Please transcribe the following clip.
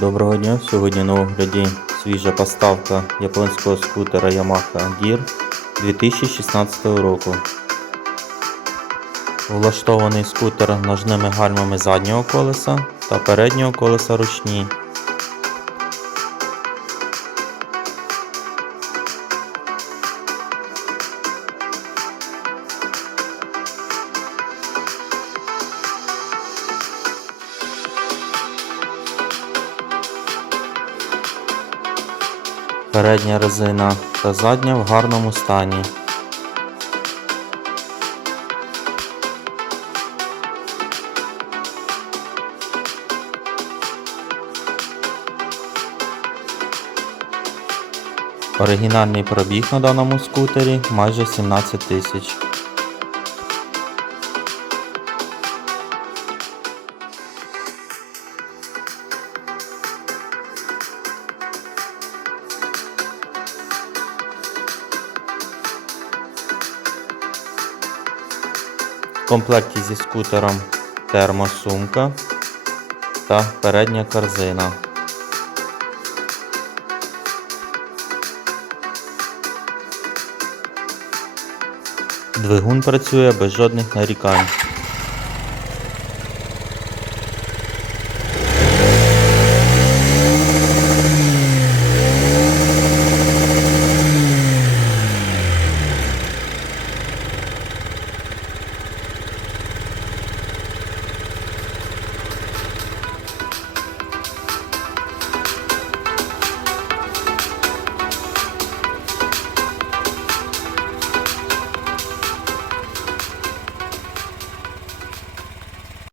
Доброго дня! Сьогодні на огляді свіжа поставка японського скутера Yamaha Gear 2016 року. Влаштований скутер ножними гальмами заднього колеса та переднього колеса ручні. Передня резина та задня в гарному стані. Оригінальний пробіг на даному скутері майже 17 тисяч. В комплекті зі скутером термосумка та передня корзина. Двигун працює без жодних нарікань.